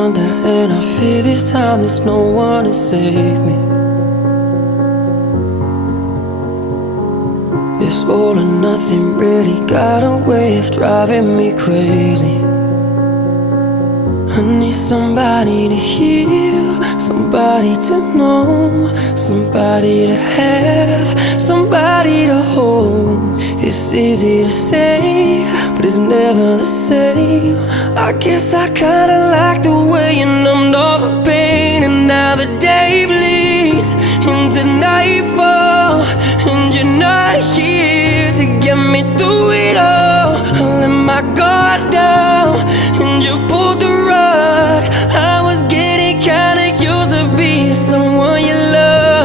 under, and I fear this time there's no one to save me. This all or nothing really got a way of driving me crazy. I need somebody to heal, somebody to know, somebody to have, somebody to hold. It's easy to say, but it's never the same. I guess I kinda like the way you numbed all the pain. And now the day bleeds into nightfall, and you're not here to get me through it all. I let my guard down, and you pulled the rug out.